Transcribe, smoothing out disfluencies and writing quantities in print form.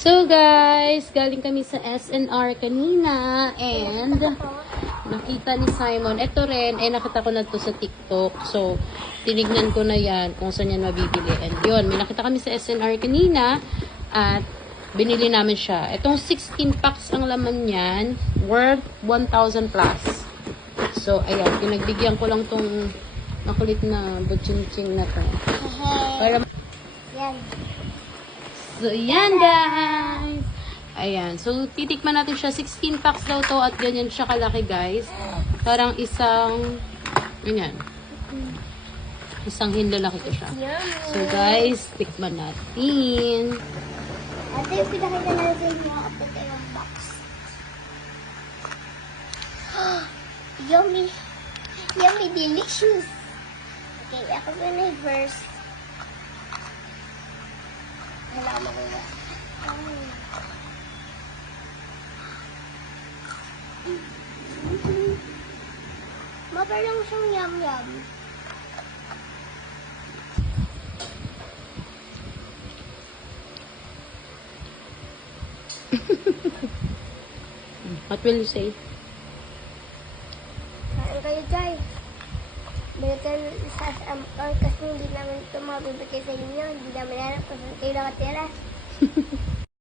So guys, galing kami sa SNR kanina and nakita ni Simon. Ito rin, nakita ko na to sa TikTok. So, tinignan ko na yan kung saan yan mabibili. And yun, may nakita kami sa SNR kanina at binili namin siya. Itong 16 packs ang laman yan, worth 1,000 plus. So, ayan, pinagbigyan ko lang tong makulit na butching-ching na to. Para Yan. So, yan guys. Ayan. So, titikman natin siya. 16 packs daw to at ganyan siya kalaki guys. Parang isang, ganyan. Isang hinlalaki ko siya. So, guys, tikman natin. Ate, yung pinakita na sa inyo. Ito yung box. Yummy. Yummy, delicious. Okay, ako muna first. Wala mo ko na. Maparang siyang yum-yum. What will you say? Kain kayo, Jai. Balikan sa SMR kasi hindi namin ito mabibigay sa inyo. Hindi namin alam kung saan kayo nakatira.